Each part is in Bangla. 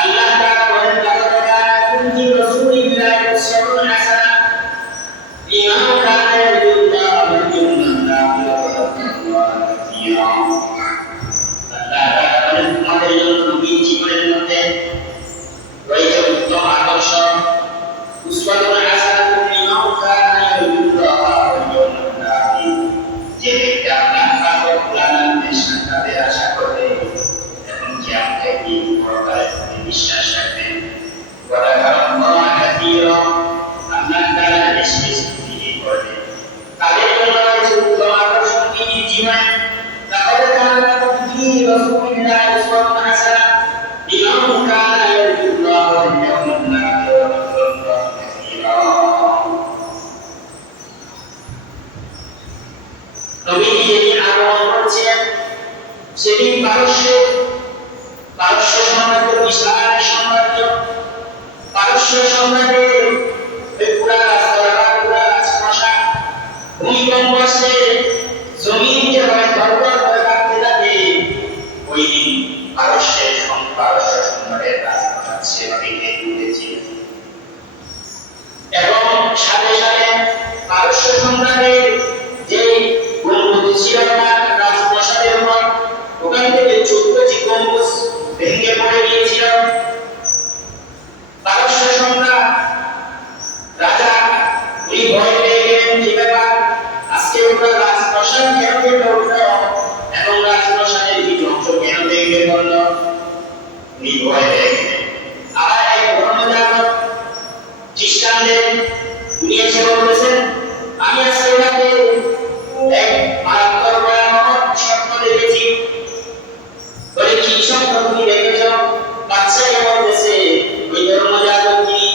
আল্লাহ তাআলা বলেন তাআলা কুনতি রাসূলিল্লাহি উসওয়াতুন হাসানাহ লিমান কানা ইয়ারজুল্লাহ ওয়াল ইয়াউমাল আখির ওয়া যাক্কারিয়া। আল্লাহ তাআলা বলেন তোমাদের জন্য নবী জীবনের মধ্যে রয়েছে উত্তম আদর্শ, উসওয়াতুন হাসানাহ লিমান কানা ইয়ারজুল্লাহ ওয়াল ইয়াউমাল আখির। যে ব্যক্তি আল্লাহ তাআলা কুরআনের সাথে আশা করে এবং কিয়ামতে কি পরকালে বিশ্বাস রাখবেন। ওয়া যাকারাল্লাহ কাসীরা, আল্লাহ তাআলা বেশি বেশি জিকির করবেন। তাদের জন্য রয়েছে উত্তম আদর্শ জীবন। লাকাদ কানা লাকুম ফী রাসূলিল্লাহি উসওয়াতুন হাসানাহ লিমান কানা ইয়ারজুল্লাহ ওয়াল ইয়াউমাল আখির ওয়া যাকারাল্লাহ কাসীরা। নবী যেদিন আগমন করছেন সেদিন পারস্য সাম্রাজ্য বিশাল সাম্রাজ্য, পারস্য সাম্রাজ্যের পুরা রাজপ্রাসাদ ভূমিকম্প আসলে জমিন যেভাবে থরথর করে কাঁপতে থাকে, ওই দিন পারস্য সম্রাটের রাজপ্রাসাদ সেভাবে কেঁপে উঠেছিল। এবং সাথে সাথে পারস্য সম্রাটের যে গম্বুজ ছিল তার রাজপ্রাসাদের উপর, ওখান থেকে 14টি গম্বুজ ভেঙে পড়ে গিয়েছিল। পারস্য সম্রাট রাজা উনি ভয় পেয়ে গেলেন যে ব্যাপার, আজকে ওরা রাজপ্রাসাদ কেন ভেঙে উঠল এবং রাজপ্রাসাদের কি ধ্বংস কেন ভেঙে পড়ল, উনি ভয় পেয়ে গেলেন। আবার এক ধর্মযাজক খ্রিস্টানদের উনি এসে বলতেছেন, আমি আজকে রাতে এক মারাত্মক ভয়ানক স্বপ্ন দেখেছি। বলে কি স্বপ্ন তুমি দেখেছ? বাচ্চাকে বলতেছে, ওই ধর্মযাজক তিনি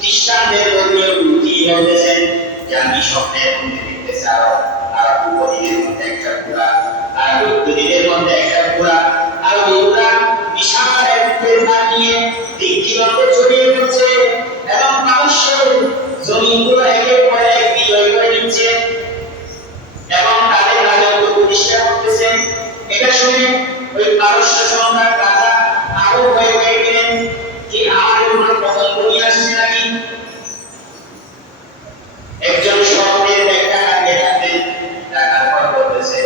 খ্রিস্টানদের ধর্মীয় গুরুজি বলতেছেন যে আমি স্বপ্নের মধ্যে দেখতেছি আর উপদিনের মধ্যে একটা ঘোড়া, আর উত্তরদিনের মধ্যে একটা ঘোড়া, আর ওই ঘোড়া বিশাল এক পেটনা নিয়ে দিক দিগন্তে ছড়িয়ে পড়ছে এবং পারস্যের জমিনগুলো একের পর এক বিজয় করে নিচ্ছে এবং তাদের রাজত্ব প্রতিষ্ঠা করতেছে। এটা শুনে ওই পারস্য সম্রাট রাজা আরো ভয় পেয়ে গেলেন যে আমার কোনো পতন নিয়ে আসছে নাকি। একজন স্বপ্নের ব্যাখ্যা দেখার পর বলতেছে,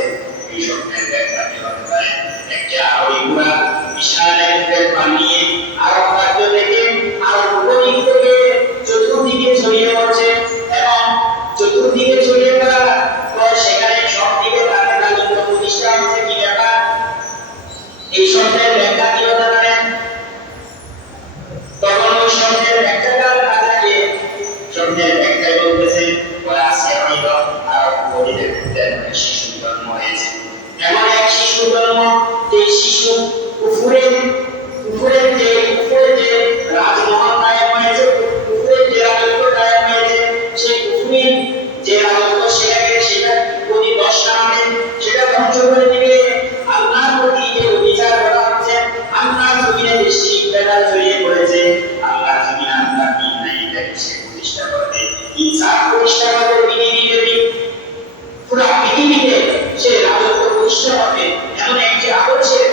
এই স্বপ্নের ব্যাখ্যা কি হতে পারে? একটা আরোহী ঘোড়া বিশাল এক পেটনা নিয়ে আরব রাজ্য থেকে আরব উপদ্বীপ থেকে চতুর্দিকে ছড়িয়ে পড়ছে এবং চতুর্দিকে ছড়িয়ে পড়া পর সেখানে সব দিকে তাদের রাজত্ব প্রতিষ্ঠা হচ্ছে। কি ব্যাপার? এই স্বপ্নের ব্যাখ্যা কি হতে পারে? তখন ওই স্বপ্নের ব্যাখ্যাকার রাজাকে স্বপ্নের ব্যাখ্যায় বলতেছে, আজকে হইল আরব উপদ্বীপে শিশু জন্ম হয়েছে। এমন এক শিশু জন্ম, যে শিশু কুফরের যে রাজমহল কায়েম হয়েছে, কুফরের যে রাজত্ব কায়েম হয়েছে, সেই কুফরের যে রাজত্ব সেটা প্রতি 10টা হবে, সেটা ধ্বংস করে দিবে। আল্লাহর প্রতি যে বিচার করা হচ্ছে, আল্লাহর জমিনে যে শিরক ছড়িয়ে পড়েছে, আল্লাহর জমিনে আল্লাহর দ্বীন নাই, এটাকে সে প্রতিষ্ঠা করবে, ইনসাফ প্রতিষ্ঠা করবে পৃথিবীতে, পুরো পৃথিবীতে সে রাজত্ব প্রতিষ্ঠা হবে। এমন একটি আদর্শের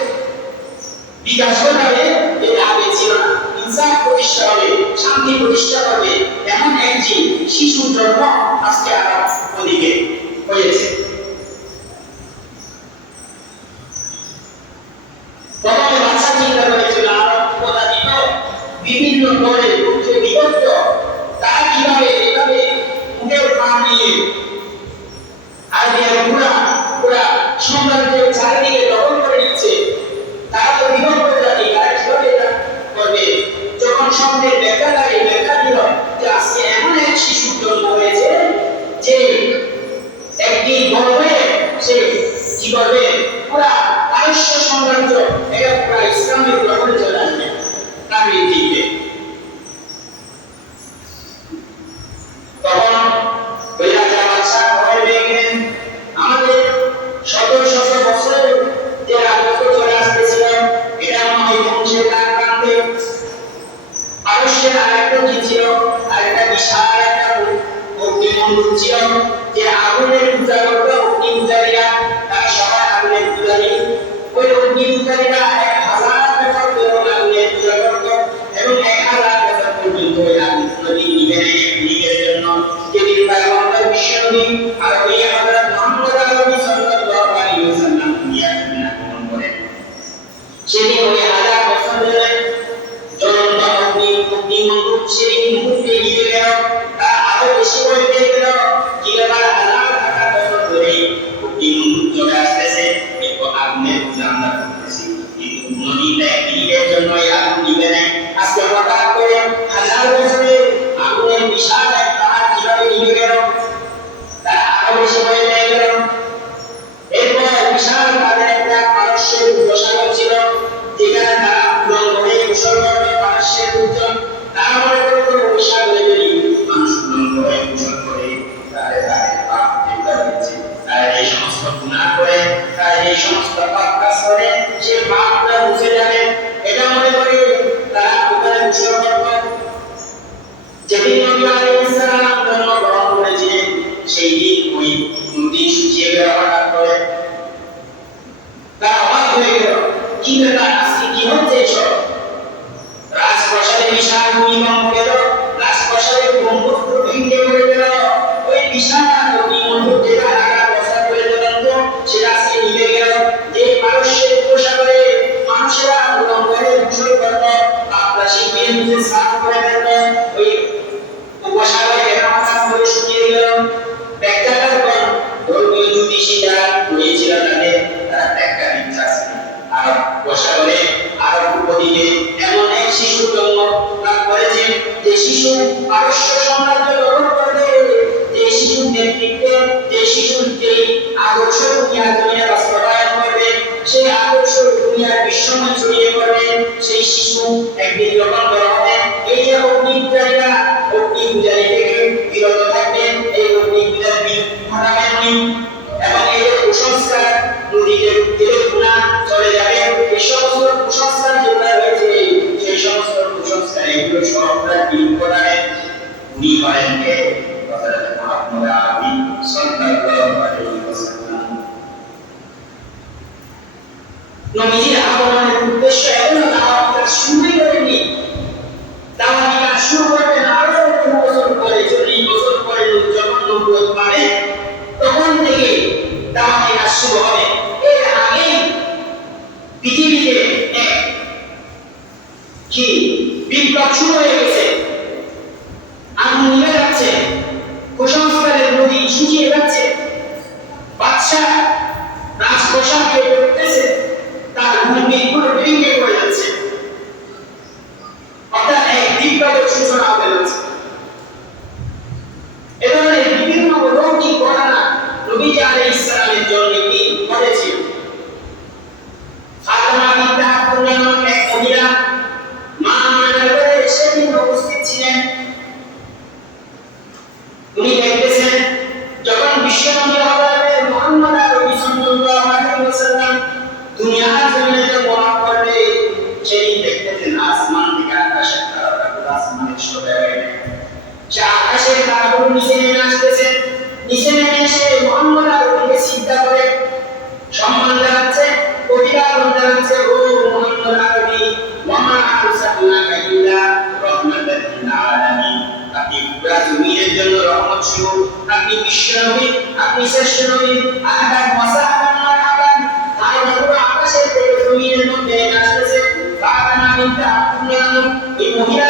বিকাশ ঘটাবে যেটা আগে ছিল না। ইনসাফ প্রতিষ্ঠা হবে, শান্তি প্রতিষ্ঠা হবে, এমন একটি শিশু জন্ম আজকে আরব উপদ্বীপে হয়েছে। প্রথমে বাদশা চিন্তা করেছিল আরব উপদ্বীপ বিভিন্ন দলে বিভক্ত, তারা কিভাবে এভাবে উঠে পা নিয়ে আরবিয়ার পুরা সাম্রাজ্যের চারিদিকে দখল করে নিচ্ছে। তারা তো বিভক্ত জাতি, তারা কিভাবে এটা করবে? যখন স্বপ্নের ব্যাখ্যাকারী ব্যাখ্যা দিল যে আজকে এমন এক শিশুর জন্ম হয়েছে যে একদিন বড় হয়ে সে কি করবে, পুরা পারস্য সাম্রাজ্য এটা পুরা ইসলামের দখলে চলে আসবে তাদের দিকে। তখন ওই রাজা বাদশা ভয় পেয়ে গেলেন, আমাদের শত শত বছর যে রাজত্ব চলে আসতেছিল এটা নয় ধ্বংসের দ্বার প্রান্তে। পারস্যের আরেকটা কি ছিল, আরেকটা বিশাল একটা অগ্নিমন্ডল ছিল, যে আগুনের পূজা করতো অগ্নিপূজারীরা, তারা সবাই আগুনের পূজারী। ওই অগ্নিপূজারীরা 1000 বছর ধরে আগুনের পূজা করতো যে সাফ করে দিলেন ওই উপসাগরে কেরামত করে শুনিয়ে দিলেন ব্যাখ্যাকার কোন ধর্মীয় জ্যোতিষী যারা রয়েছিল তারা ব্যাখ্যা দিচ্ছে আর উপসাগরে আরব উপদ্বীপে এমন এক শিশু জন্ম লাভ করেছে যে শিশু পারস্য সাম্রাজ্য গঠন করবে, যে শিশুর নেতৃত্বে যে শিশুর যে আদর্শ দুনিয়ার জমিনে বাস্তবায়ন করবে, সেই আদর্শ দুনিয়ার বিশ্বময় ছড়িয়ে পড়বে, সেই শিশু একদিন যখন বড় হবে এই যে অগ্নিপূজারীরা অগ্নি পূজারী থেকে বিরত থাকবেন, এই অগ্নি পূজার ঘটাবেন উনি, এবং এই যে কুসংস্কার নদীতে তেলে গুণা চলে যাবে, এই সমস্ত কুসংস্কার যেগুলো রয়েছে সেই সমস্ত কুসংস্কার এগুলো সবটা বিলীন করাবেন উনি করেন কে হযরত মুহাম্মদ আরবি সাল্লাল্লাহু আলাইহি ওয়াসাল্লাম। নবীজির আগমনের উদ্দেশ্য এমন দাওয়াত কাজ শুরু করেনি, দাওয়াত কাজ শুরু করবেন আরো 2 বছর পরে, 40 বছর পরে যখন নবুয়ত পাবে তখন থেকে দাওয়াত কাজ শুরু হবে। এর আগে পৃথিবীতে এক কি বিপ্লব শুরু হয়ে গেছে, আগুন নিভে যাচ্ছে, কুসংস্কারের নদী শুকিয়ে যাচ্ছে, বাদশা রাজপ্রসাদকে করতেছে, তার ভূমিগুলো ভেঙে পড়ে যাচ্ছে, অর্থাৎ এক বিপ্লবের সূচনা হতে যাচ্ছে। এ ধরনের বিভিন্ন অলৌকিক ঘটনা নবীজি আলাইহিস সালামের জন্মে কি ঘটেছিল। ফাতেমা বিনতে আব্দুল্লাহ নামক এক মহিলা মা আমানার ঘরে সেদিন উপস্থিত ছিলেন। উনি দেখতেছেন যখন বিশ্বনবী হযরত মুহাম্মদ আরবি সাল্লাল্লাহু আলাইহি ওয়াসাল্লাম দুনিয়ার জমিনে জন্মগ্রহণ করবে, সেদিন দেখতেছেন আসমান থেকে আকাশের তারাগুলো আসমানে সরে গেছে, সে আকাশের তারাগুলো নিচে নেমে আসতেছে, নিচে নেমে এসে মুহাম্মদ আরবিকে সিজদা করে সম্মান জানাচ্ছে, অভিবাদন জানাচ্ছে, ও মুহাম্মদ আরবি ওয়া মা আরসালনাকা ইল্লা রাহমাতাল লিল আলামিন, আপনি পুরো জমিনের জন্য রহমত স্বরূপ, আপনি বিশ্বনবী, আপনি শ্রেষ্ঠ নবী, আহাদ ওয়াসাহাবান মারহাবান। আর পুরো আকাশের থেকে জমিনের মধ্যে আসতেছে ফাতেমা বিনতে আব্দুল্লাহ এই মহিলা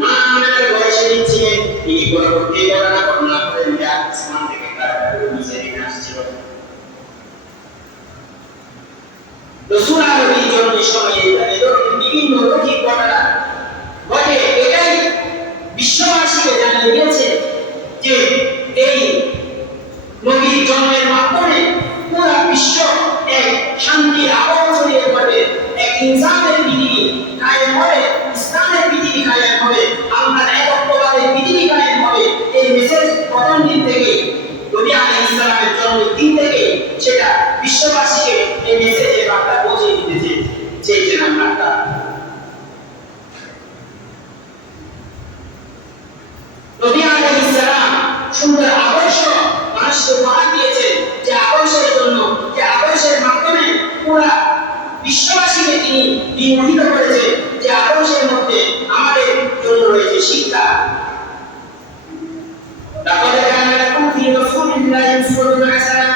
মা আমানার বয়সে ছিলেন, তিনি পরবর্তী ঘটনা বর্ণনা করেন যে আসমান থেকে তারাগুলো নিচে নেমে আসছিল। রাসূল আরবি জন্মের সময়ে বিভিন্ন অলৌকিক ঘটনা ঘটে, এটাই বিশ্ববাসীকে জানিয়ে দিয়েছে যে এই নবীর জন্মের মাধ্যমে পুরো বিশ্ব এক শান্তির আবহ ছড়িয়ে পড়বে, এক ইনসাফের পৃথিবী কায়েম হবে, ইসলামের পৃথিবী কায়েম হবে, আল্লাহর একত্ববাদের পৃথিবী কায়েম হবে। এই মেসেজ প্রথম দিন থেকে নবী আলাইহিস সালামের জন্মের দিন থেকে সেটা বিশ্ববাসীকে এই মেসেজের বার্তা পৌঁছে দিতে চেয়েছেন আল্লাহ। নবী আলাইহিস সালাম সুন্দর আদর্শ মানুষকে উপহার দিয়েছেন, যে আদর্শের জন্য, যে আদর্শের মাধ্যমে পুরো বিশ্ববাসীকে তিনি বিমোহিত করেছেন, যে আদর্শের মধ্যে আমাদের জন্য রয়েছে শিক্ষা। لقد كان لكم في رسول الله أسوة حسنة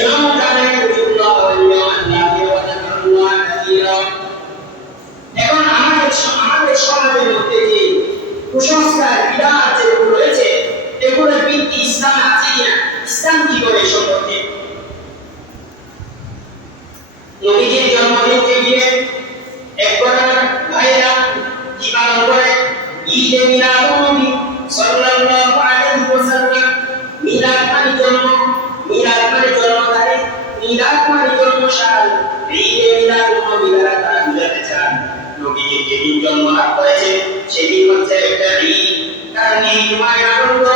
لمن كان يرجو الله واليوم الآخر وذكر الله كثيرا। এখন আমাদের সমাজের মধ্যে যে কুসংস্কার বিধান যেগুলো রয়েছে এগুলোর ভিত্তি ইসলাম আছে কিনা, ইসলাম কি করে সম্পর্কে। নবীজির জন্মদিনকে ঘিরে একবার ভাইরা কি পালন করে, ঈদে মিলাদুন্নবী সাল্লাল্লাহু আলাইহি ওয়াসাল্লাম। মিলাদ মানে জন্ম, মিলাদ মানে জন্ম তারিখ, মিলাদ মানে জন্ম সাল। ঈদে মিলাদুন্নবী দ্বারা তারা বুঝাতে চান নবীজি যেদিন জন্ম লাভ করেছে সেদিন হচ্ছে একটা ঈদ, কারণ এই মায়ের আনন্দ,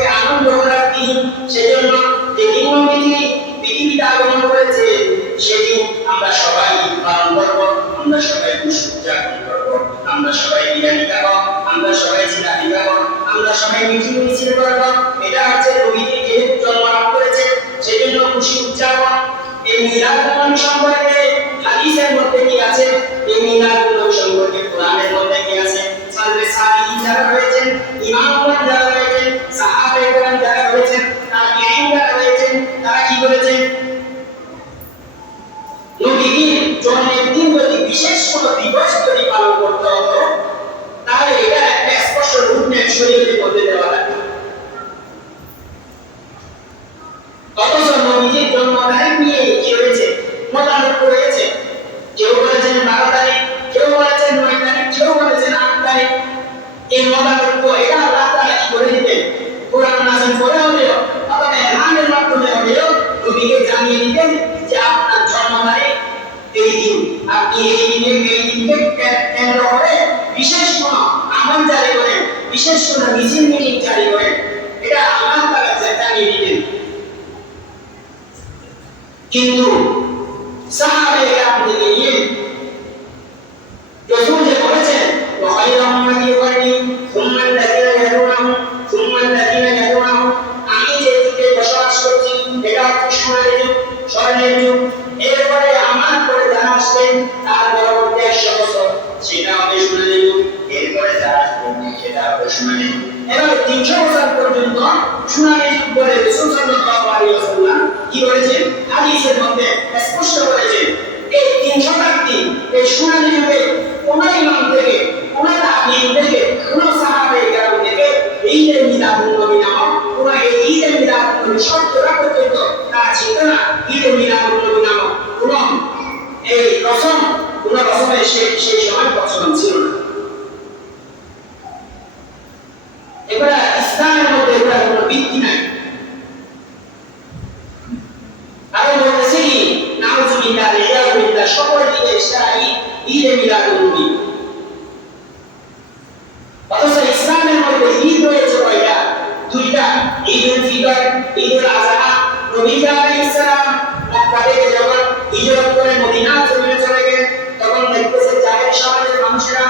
এই আনন্দ করার দিন। সেজন্য যেদিন নবীজি পৃথিবীতে আগমন করেছে সেদিন আমরা সবাই পালন করবো, আমরা সবাই খুশি উদযাপন করবো, আমরা সবাই বিরিয়ানি খাবো, আমরা সবাই জিলাপি খাবো, আমরা সবাই মিছিল করবো। এটা হচ্ছে নবীজি যেহেতু জন্ম লাভ করেছে সেজন্য খুশি উদযাপন। এই মিলাদুন সম্পর্কে হাদিসের মধ্যে কি আছে, এই মিলাদুন সম্পর্কে কোরআনের মধ্যে কি আছে, সালফে সালিহিন যারা রয়েছেন, ইমামগণ যারা রয়েছেন, সাহাবায়ে কেরাম যারা রয়েছেন, তাবিঈন যারা রয়েছেন, তারা কি বলেছেন। নবীজির জন্মের দিন যদি বিশেষ কোনো দিবস যদি পালন করতে হতো এই মতামত এটা আল্লাহ তাআলা কি করে দিতেন কোরআন নাযিল করে হলেও অথবা এলহামের মাধ্যমে হলেও নবীকে জানিয়ে দিতেন যে আপনার জন্ম তারিখ এই দিন, আপনি এই দিনকে কেন্দ্র করে বিশেষ কোন আমল জারি করেন, বিশেষ কোন মিছিল মিটিং জারি করেন, এটা আল্লাহ তাআলা জানিয়ে দিতেন। কিন্তু সাহাবায়ে কেরামদের নিয়ে রাসূল যে বলেছেন ওয়া খায়রু উম্মতি কারনি সুম্মা আল্লাযিনা ইয়ালুনাহুম সুম্মা আল্লাযিনা ইয়ালুনাহুম, আমি যে যুগে বসবাস করছি এটা হচ্ছে সোনালী যুগ, স্বর্ণের যুগ। এরপরে আমার পরে যারা আসবেন তার পরবর্তী 100 বছর সেটা হবে সোনালী যুগ, এরপরে যারা আসবেন সেটা হবে সোনালী যুগ। এবার 300 বছর পর্যন্ত সোনালী যুগ বলে রাসূল সাল্লাল্লাহু আলাইহি ওয়াসাল্লাম কি বলেছেন হাদিসের মধ্যে স্পষ্ট করেছেন এই 300 শতাব্দী এই সোনালী যুগে কোন ইমাম থেকে কোন তাবিঈন থেকে কোন সাহাবায়ে কেরাম থেকে ঈদে মিলাদুন নবী নামক কোন এই ঈদে মিলাদুন নবী শব্দটা পর্যন্ত তারা ছিল না। ঈদে মিলাদুন নবী নামক কোন এই রসমের সেই সময় প্রচলন ছিল না। এবার ইসলামের মধ্যে এবার কোনো ভিত্তি নাই। আরো বলতেছি নাউজুবিল্লাহ ইয়াজুবিল্লাহ সকল দিকে ইসরাঈল ঈদে মিলাদুন নবী, অথচ ইসলামের মধ্যে ঈদ রয়েছে কয়টা? দুইটা, ঈদুল ফিতর, ঈদুল আযহা। নবী আলাইহিস সালাম মক্কা থেকে যখন হিজরত করে মদিনা চলে গেলেন তখন দেখতেছে জাহেল সমাজের মানুষেরা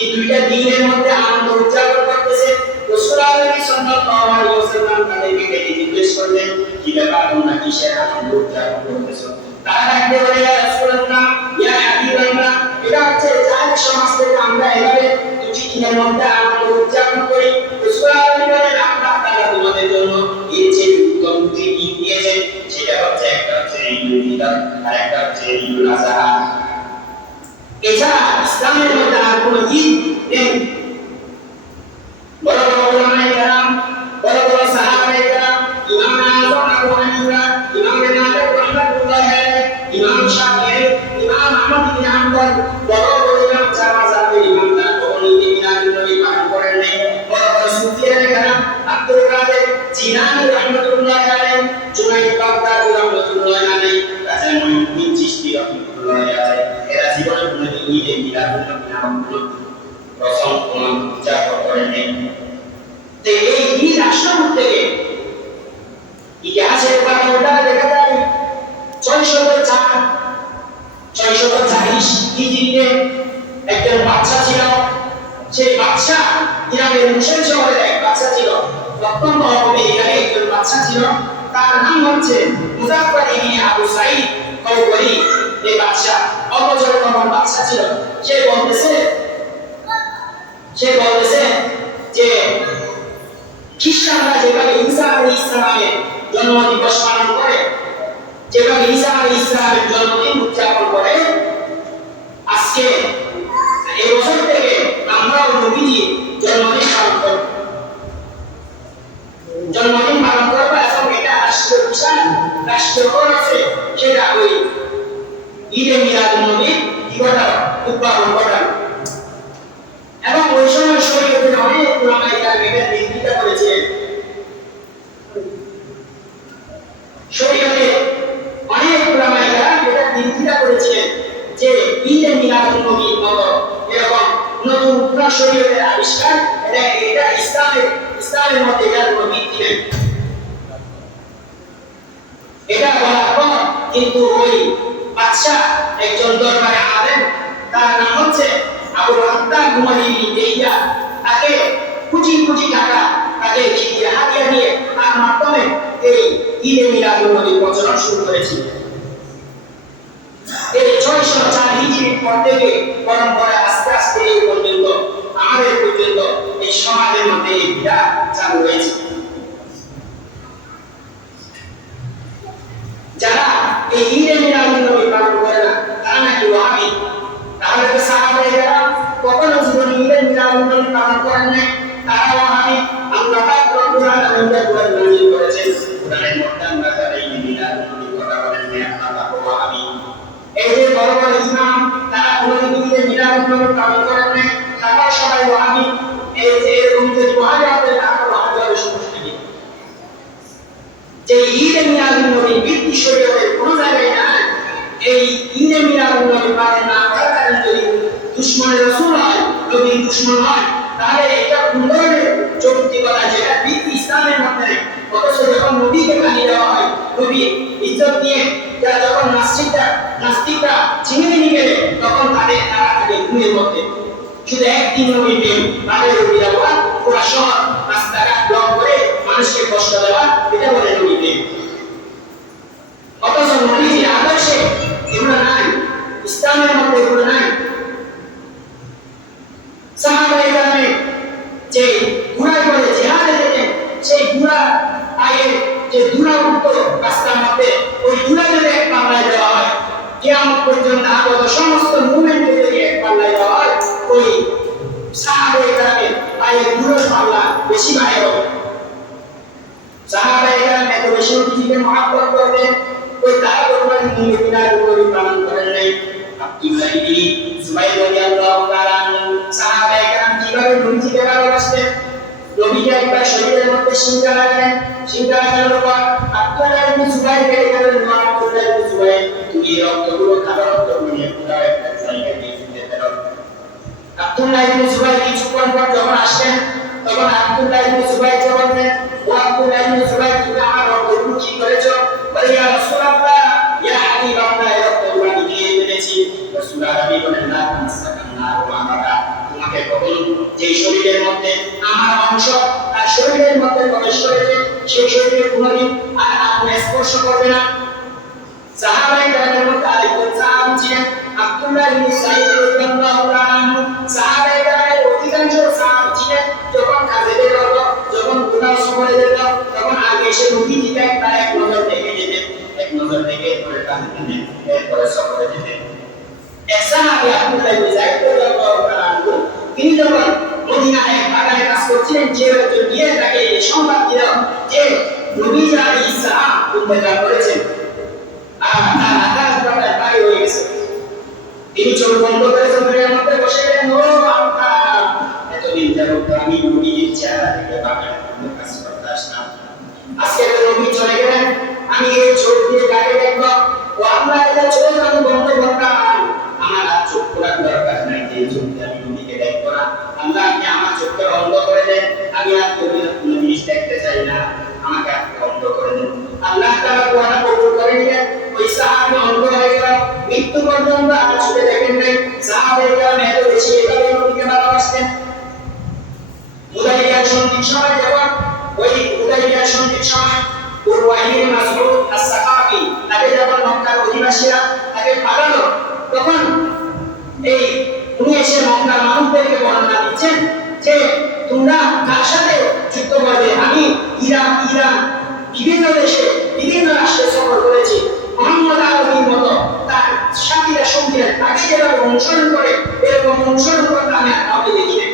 এই দুইটা দিনের মধ্যে আনন্দ উদযাপন করতেছে। রাসূলুল্লাহ সাল্লাল্লাহু আলাইহি ওয়াসাল্লাম তাদেরকে ডেকে জিজ্ঞেস করলেন কি ব্যাপার, তোমরা কিসের আনন্দ উদযাপন করতেছো? তারা ডাকতে বলে ইয়া রাসূলুল্লাহ ইয়া হাবিবাল্লাহ, এটা হচ্ছে জাহেল সমাজ থেকে আমরা এভাবে দুটি দিনের মধ্যে আনন্দ উদযাপন করি। রাসূলুল্লাহ বলেন আল্লাহ তাআলা তোমাদের জন্য এই যে উত্তম দুটি ঈদ দিয়েছেন সেটা হচ্ছে একটা হচ্ছে ঈদুল ফিতর আর একটা হচ্ছে ঈদুল আযহা। এছাড়া ইসলামের মধ্যে আর কোনো ঈদ নেই। বড় বড় উলামায়ে কেরাম, বড় বড় সাহাবায়ে কেরাম, ইমাম আযম আবু হানিফা, ইমাম মালিক রাহমাতুল্লাহি আলাইহি, ইমাম শাফিঈ, ইমাম আহমদ ইবনে হাম্বল, বড় বড় ইমাম জামাজাতের ইমাম তারা কখনো ঈদে মিলাদুন নবী পালন করেন নাই। বড় বড় সুফিয়ায়ে কেরাম আব্দুল কাদের জিলানী রাহমাতুল্লাহি আলাইহি, জুনাইদ বাগদাদী রাহমাতুল্লাহি আলাইহি, রাজা মুঈনুদ্দিন চিশতি রাহমাতুল্লাহি আলাইহি, এরা জীবনে কোনোদিন ঈদে মিলাদুন নবী নামক রসম কোনো উদযাপন করেন নাই। তো এই ঈদ আসলো থেকে ইতিহাসের পাতাটা দেখা যায় 640 হিজরিতে একজন বাদশা ছিল। সেই বাদশা ইরানের মুশরিক শহরের এক বাদশা ছিল, অত্যন্ত অভাবে ইরানের একজন বাদশা ছিল, তার নাম হচ্ছে মুজাফফর ইবনে আবু সাঈদ কওকরি। এই বাদশা অপচরণময় বাদশা ছিল। সে বলতেছে যে খ্রিস্টানরা যেভাবে ঈসা আলাইহিস সালামের জন্মদিবস পালন করে, যেভাবে ঈসা আলাইহিস সালামের জন্মদিন উদযাপন করে, আজকে এই বছর থেকে আমরাও নবীজি জন্মদিন পালন করব এবং এটা রাষ্ট্রীয় বিষয়, রাষ্ট্রীয় কর আছে, সেটা ওই ঈদে মিলাদুন নবী কি করা উদযাপন করা। এবং ওই সময় শরীয়তের অনেক উলামায়ে কেরাম এটা নির্দিষ্ট করেছিলেন। শরীয়তে অনেক উলামায়ে কেরাম এটা নির্দিষ্ট করেছিলেন যে ঈদে মিলাদুন নবীর মতো এরকম নতুন শরীয়তের আবিষ্কার এটা ইসলামের মধ্যে এটার কোনো ভিত্তি নেই। এটা বলার পর কিন্তু ওই বাদশা একজন দরবারে আলেম, তার নাম হচ্ছে আবু রাদ্দা গুমানি ইবনে তাকে কোটি টাকা তাকে হাদিয়া দিয়ে তার মাধ্যমে এই ঈদে মিলাদুন নবী প্রচলন শুরু করেছিল। এই 604 হিজরির পর থেকে পরম্পরা আস্তে আস্তে এই পর্যন্ত আমাদের পর্যন্ত এই সমাজের মধ্যে এই বিধান চালু হয়েছে। যারা এই ঈদে মিলাদুন নবী পালন করে না তারা নাকি ওয়াহাবি। তাহলে তো সাহাবায়ে কেরাম কখনো জীবনে ঈদে মিলাদুন নবী পালন করেন নাই, তারা ওয়াহাবি। আল্লাহ পাক রব্বুল আলামিন কোরআন নাযিল করেছেন, কোরআনের মধ্যে আল্লাহ তাআলা ঈদে মিলাদুন নবী কথা বলেন যে আল্লাহ পাক ওয়াহাবি। এই যে বড় ইমাম তারা কোনোদিন ঈদে মিলাদুন নবী পালন করেন নাই, তারা সবাই ওয়াহাবি। এই দুশ্মন হয়, তাহলে এটা কোন ধরনের যৌক্তিকতা, যেটা ইসলামের মধ্যে নেই। অথচ যখন নবীকে গালি দেওয়া হয়, নবী ইজ্জত দিয়ে যখন নাস্তিকরা চিনে নিয়ে গেলে, তখন তারা থাকে ঘুমের মধ্যে। শুধু একদিন নবী প্রেম, তাদের অভিযোগ পুরা শহর রাস্তাঘাট ব্লক করে মানুষকে কষ্ট দেওয়া, এটা বলে নবী প্রেম। অথচ নবীজির আদর্শে এগুলো নাই, ইসলামের মধ্যে এগুলো নাই। সাহাবায়ে কেরামের যে ঘোড়ায় করে জিহাদে যেতেন, সেই ঘোড়া পায়ের যে দুরারুক্ত রাস্তার মধ্যে ওই ঘোড়া যদি এক পাল্লায় দেওয়া হয়, কিয়ামত পর্যন্ত আগত সমস্ত মুভমেন্ট যদি এক পাল্লায় দেওয়া হয়, ওই সাহাবায়ে কেরামের পায়ের দুরোর পাল্লা বেশি ভারী হবে। সাহাবায়ে কেরাম এত বেশি নবীজিকে মহব্বত করতেন, ওই তারা কোরবানি নিয়ে বিনা কোরবানি পালন করেন নাই। আব্দুল্লাহ ইবনে জুবাইর রাদিয়াল্লাহু তাআলা সাহাবায়ে কেরাম কিভাবে নবীজিকে ভালোবাসতেন। নবীজি একবার শরীরের মধ্যে শিঙ্গা লাগলেন, শিঙ্গা লাগানোর পর আব্দুল্লাহ ইবনে জুবাইর বলে গেলেন, আব্দুল্লাহ ইবনে জুবাইর, তুমি রক্তগুলো খাবার রক্তগুলো নিয়ে কোথাও একটা জায়গায় দিয়ে দিতে পারো। আব্দুল্লাহ ইবনে জুবাইর কিছুক্ষণ পর যখন আসলেন, তখন আব্দুল্লাহ ইবনে জুবাইর জবাব দেন, ও আব্দুল্লাহ ইবনে জুবাইর, তুমি আমার রক্তগুলো কি করেছো? বলে, ইয়া রাসূলুল্লাহ, ইয়া হাবিবাল্লাহ, রক্তগুলো আমি দিয়ে ফেলেছি। রাসূলুল্লাহ নবী বলেন, না তামাসসাকান্না ওয়া আমারা, তোমাকে কখন যে শরীরের মধ্যে আমার অংশ আর শরীরের মধ্যে প্রবেশ করেছে, সেই শরীরে কোনোদিন আর আপনি স্পর্শ করবে না। সাহাবায়ে কেরামের মধ্যে আরেকজন সাহাবী ছিলেন আব্দুল্লাহ ইবনে সাঈদ রাদিয়াল্লাহু তাআলা। সাহাবায়ে কেরামের অধিকাংশ সাহাবী ছিলেন যখন কাজে বের হতো, যখন কোথাও সফরে যেত, তখন আগে এসে নবীজিকে একবার এক নজর দেখে যেতেন, এক নজর দেখে পরে কাজে যেতেন, এরপরে সফরে যেতেন। এক সাহাবী আব্দুল্লাহ ইবনে সাঈদ রাদিয়াল্লাহু তাআলা, তিনি যখন মদিনায় এক বাগানে কাজ করছিলেন, যে একজন গিয়ে তাকে সংবাদ দিল যে নবীজি আলাইহিস সালাম ইন্তেকাল করেছেন, তার আকাশ বাতাস বাইরে হয়ে গেছে। তিনি চোখ বন্ধ করে জমির মধ্যে বসে গেলেন, ও আল্লাহ, এতদিন যাবত আমি নবীজির চেহারা দেখে বাগানে কাজ করতে আসলাম, আজকে তো নবী চলে গেলেন, আমি এই চোখ দিয়ে কাকে দেখবো? ও আল্লাহ, এটা চোখ আমি বন্ধ করতাম, আমার আর চোখ খোলার দরকার নাই, যে চোখ দিয়ে আমি নবীকে দেখবো না। আল্লাহ, আপনি আমার চোখটা বন্ধ করে দেন, আমি আর কোনো জিনিস দেখতে চাই না, আমাকে আপনি বন্ধ করে দেন। আল্লাহ তাআলা দোয়াটা কবুল করে নিলেন। ওই সাহাবী অন্ধ হয়ে গেল, মৃত্যু পর্যন্ত আর চোখে দেখেন নাই। সাহাবায়ে কেরাম এত বেশি এভাবে নবীকে ভালোবাসতেন। হুদাইবিয়ার সন্ধির সময় যখন ওই হুদাইবিয়ার সন্ধির সময় ওয়াহিদ মাসউদ আস-সাকাফি তাকে যখন মক্কার অধিবাসীরা তাকে পাঠালো, তখন এই উনি এসে মক্কার মানুষদেরকে বর্ণনা দিচ্ছেন যে তোমরা কার সাথে যুদ্ধ করবে? আমি ইরান বিভিন্ন দেশে বিভিন্ন রাষ্ট্রে সফর করেছি, মোহাম্মদ আরবির মতো তার সাথীরা সঙ্গীরা তাকে যেভাবে অনুসরণ করে এরকম অনুসরণ করতে আমি আর কাউকে দেখি নাই।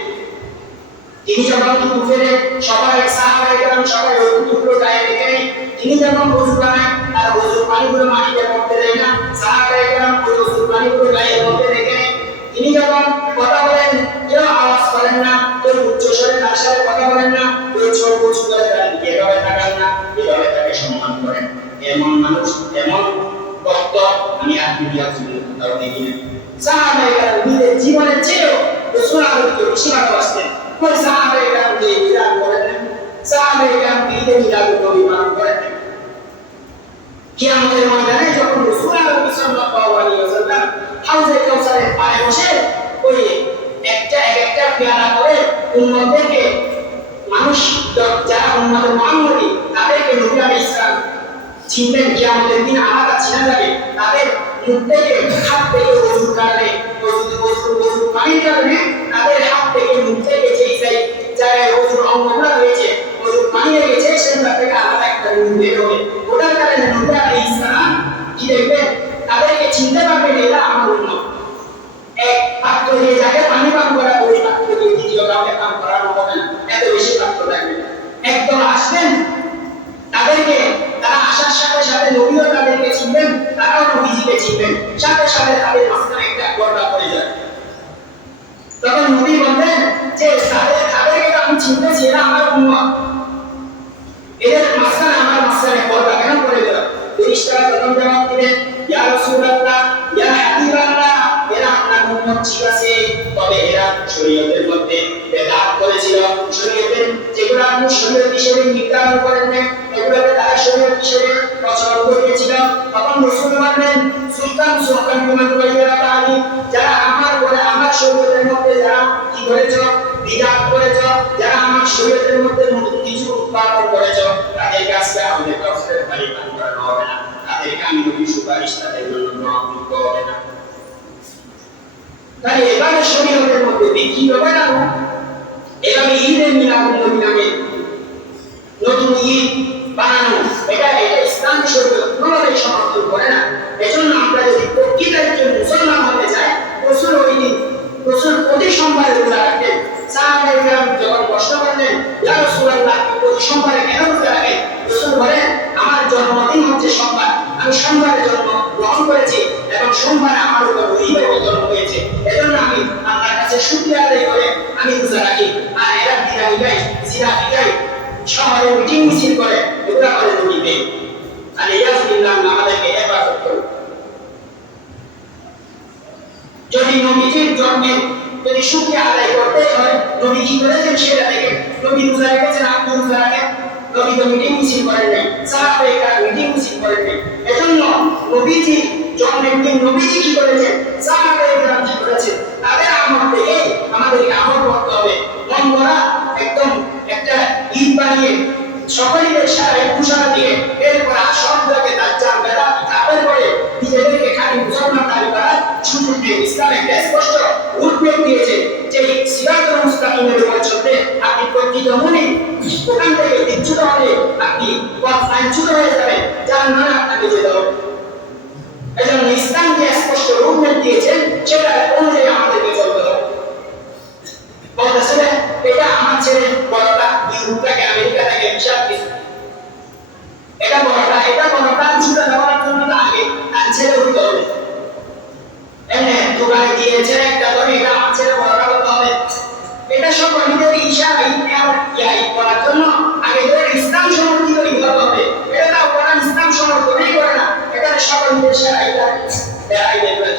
তিনি যখন কুফেরে সবাই সাহাবায়ে কেরাম সবাই টুকরো গায়ে দেখে নেই, তিনি যখন ওযু বানায় তার ওযুর পানিগুলো মাটিতে পড়তে দেয় না, সাহাবায়ে কেরাম ওই ওযুর পানিগুলো গায়ের মধ্যে রেখে নেয়। তিনি যখন কথা বলেন কেউ আওয়াজ করেন না, কেউ উচ্চ স্বরে তার সাথে কথা বলেন না, কেউ চোখ উঁচু করে তার দিকে এভাবে তাকান না, এভাবে তাকে সম্মান করেন। এমন মানুষ, এমন ভক্ত আমি আর দুনিয়ার জীবনে কোথাও দেখি না। সাহাবায়ে কেরাম নিজের জীবনের চেয়েও রাসূলুল্লাহকে বেশি ভালোবাসতেন। কোন সাহাবায়ে কেরাম যে মিলাদ করেন, সাহাবায়ে কেরাম ঈদে মিলাদ নবী পালন করেন। কিয়ামতের ময়দানে যখন রাসূলুল্লাহ সাল্লাল্লাহু আলাইহি ওয়াসাল্লাম হাউজে কাউসারের পাড়ে বসে ওই একটা পেয়ালা করে উম্মতদেরকে, মানুষ যারা উম্মতে মুহাম্মদী তাদেরকে নবী আলাইহিস সালাম চিনবেন, কিয়ামতের দিন আলাদা চিনা যাবে, তাদের মুখ থেকে হাত থেকে ওযুর কারণে ওযুর পানির কারণে তাদের হাত থেকে মুখ থেকে যেই জায়গায় ওযুর অঙ্গগুলো রয়েছে, ওযুর পানি লেগেছে, সেটা থেকে আলাদা একটা রূপ বের হবে। ওটার কারণে নবী আলাইহিস সালাম কি দেখবেন, তাদেরকে চিনতে পারবেন এরা আমার উম্মত। এক পাত্র দিয়ে যাকে পানি পান করা, ওই পাত্র দিয়ে দ্বিতীয় কাউকে পান করানো হবে না, এত বেশি পাত্র থাকবে। একদম আসবেন, তাদেরকে তারা আসার সাথে সাথে নবীও তাদেরকে চিনবেন, তারাও নবীজিকে চিনবেন, সাথে সাথে তাদের মাঝখানে একটা পর্দা পড়ে যাবে। তখন নবী বলবেন যে তাদেরকে আমি চিনতেছি, এরা আমার উম্মত, এদের মাঝখানে আমার মাঝখানে পর্দা কেন পড়ে গেল? ফেরেশতারা তখন জবাব দিলেন, ইয়া রাসূলুল্লাহ, ইয়া হাবিবাল্লাহ, এরা আপনার উম্মত ঠিক আছে, তবে এরা শরীয়তের মধ্যে বেদাত করেছিল, শরীয়তের যেগুলো আপনি শরীয়ত হিসেবে নির্ধারণ করেন না এগুলোকে তারা শরীয়ত হিসেবে প্রচলন করেছিল। তখন রাসূল বললেন সুলতান বিমান আলী যারা আমার পরে আমার শরীয়তের মধ্যে যারা কি করেছ বিদআত করেছ, যারা আমার শরীয়তের মধ্যে নতুন কিছু উৎপাদন করেছ তাদের কাছে আমাদের কাছে পরিমাণ করানো হবে না, তাদেরকে আমি নবী সুপারিশ তাদের জন্য গ্রহণযোগ্য হবে না। তাই এবারে শরীয়তের মধ্যে বিক্রি হবে না, এভাবে ঈদের মিলাদুন নামে নতুন ঈদ বানানো এটা ইসলাম শরীয়ত কোনোভাবেই সমর্থন করে না। এজন্য আমরা যদি প্রকৃত একজন মুসলমান হতে চাই রাসূল ওই দিন রাসূল প্রতি সোমবারে রোজা রাখতেন। সাহাবায়ে কেরাম যখন প্রশ্ন করলেন ইয়া রাসূলুল্লাহ প্রতি সোমবারে কেন রোজা রাখেন? রাসূল বলেন আমার জন্মদিন হচ্ছে সোমবার, আমি সোমবারে জন্ম গ্রহণ করেছি এবং সোমবারে আমার উপর ওহী অবতীর্ণ হয়েছে, এজন্য আমি আল্লাহর কাছে শুকরিয়া আদায় করে আমি রোজা রাখি। আর এরা বিদায় দেয় সিরা বিদায় শহরে মিটিং মিছিল করে এগুলা করে নবীতে আলিয়াহুল্লাহ আমাদেরকে হেফাজত করুন। যদি নবীজির জন্মে যদি শুকরিয়া আদায় করতে হয় নবী কি করেছেন সেটা থেকে নবী রোজা রেখেছেন, আপনি রোজা রাখেন। নবী তো মিটিং মিছিল করেন নাই, সাহাবায়ে কেরাম মিটিং মিছিল করেন নাই। এজন্য নবীজি জন্মের দিন নবীজি কি করেছেন, সাহাবায়ে কেরাম কি করেছেন, তাদের আমল থেকে আমাদেরকে আমল করতে হবে। মন করা একদম একটা ঈদ বানিয়ে সকলের সাথে ঘোষণা দিয়ে এরপর সবগুলোকে দাজ্জাল বেদাত কাফের করে নিজেদেরকে খালি মুসলমান দাবি করার সুযোগ দিয়ে ইসলাম একটা স্পষ্ট উদ্বেগ দিয়েছে যে সিরাতুল মুস্তাকিমের উপর চলতে আপনি প্রকৃত মুমিন, ওখান থেকে বিচ্যুত হলে আপনি পথচ্যুত হয়ে যাবেন, যার মানে আপনাকে যেতে হবে। এজন্য ইসলাম যে স্পষ্ট রূপরেখা দিয়েছেন সেটা অনুযায়ী আমাদেরকে চলতে হবে। বলতেছে এটা আমার ছেলে বড়টা ইউরোপটাকে আমেরিকা থেকে বিশাল কিছু, এটা বড়টা ছোট দেওয়ার জন্য আগে তার ছেলে হতে হবে। এমনি দোকানে গিয়েছে একটা ধরে এটা আমার ছেলে বড়টা হতে হবে, এটা সব নিজের ইশারা ইয়াই করার জন্য আগে ধরে ইসলাম সমর্থিত হতে হবে। এটা তাও কোরআন ইসলাম সমর্থনই করে না, এটা সকল নিজের ইশারা এটা দেখাই দেবে।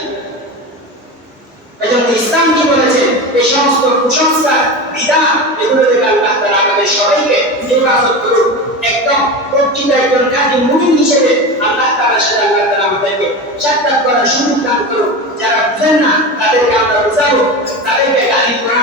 এজন্য ইসলাম কি বলেছে এই সমস্ত কুসংস্কার বিধান এগুলো থেকে আল্লাহ তাআলা আমাদের সবাইকে হেফাজত করুন। একদম প্রকৃত একজন খাঁটি মুমিন হিসেবে আল্লাহ তাআলার সাথে আল্লাহ তাআলা আমাদেরকে সাক্ষাৎ করার সুযোগ দান করুন। যারা বুঝেন না তাদেরকে আমরা বুঝাবো, তাদেরকে গালি করা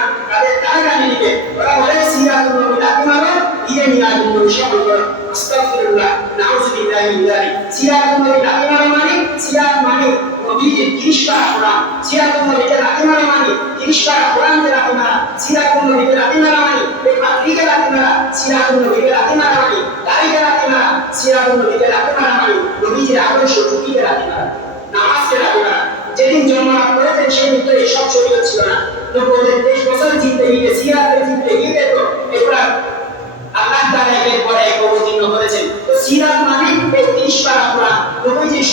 তারা গালি দিবে, ওরা বলে সিরাতুল নবী লাকি মারো ঈদে মিলাদুন নবী সফল করো। আস্তাগফিরুল্লাহ নাউযুবিল্লাহি মিন যালিক। সিরাতুল নবী লাকি মারো মানে সিরাত মানে নবীজির 30 পারা কোরআন, সিরাতুল নবীকে লাকি মারা মানে 30 পারা কোরআনকে লাকি মারা, সিরাতুল নবীকে লাকি মারা মানে এই পাত্রীকে লাকি মারা, সিরাতুল নবীকে লাকি মারা মানে দাড়িকে লাকি মারা, সিরাতুল নবীকে লাকি মারা মানে নবীজির আদর্শ টুকিকে লাকি মারা, নামাজকে লাকি মারা। যেদিন জন্মলাভ করেছেন সেদিন তো এসব শরীয়ত ছিল না, নবুয়তের 23 বছর জিন্দেগিতে সিরাতের জিন্দেগিতে তো এগুলা আল্লাহ তাআলা এর পরে এক অবতীর্ণ করেছেন। তো সিরাত মানে এই 30 পারা কোরআন, নবীজির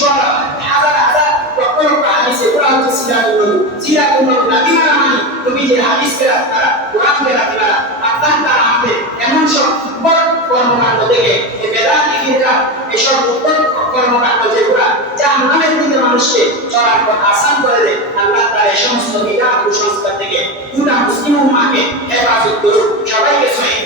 হাজার হাজার লক্ষ লক্ষ হাদিস এগুলো হচ্ছে সিরাতুল নবী। সিরাতুল নবী লাকি মারা মানে নবীজির হাদিসকে লাকি মারা, কোরআনকে লাকি মারা। আল্লাহ তাআলা আমাদের এমন সব উত্তম কর্মকাণ্ড থেকে এই বেদাত ফিরকা এসব উত্তম কর্মকাণ্ড যেগুলা যা আমাদের দিকে মানুষকে চলার পথ আসান করে দেয়, আল্লাহ তাআলা এই সমস্ত বিদআত কুসংস্কার থেকে পুরা মুসলিম উম্মাহকে হেফাজত করুন। সবাইকে সহিহ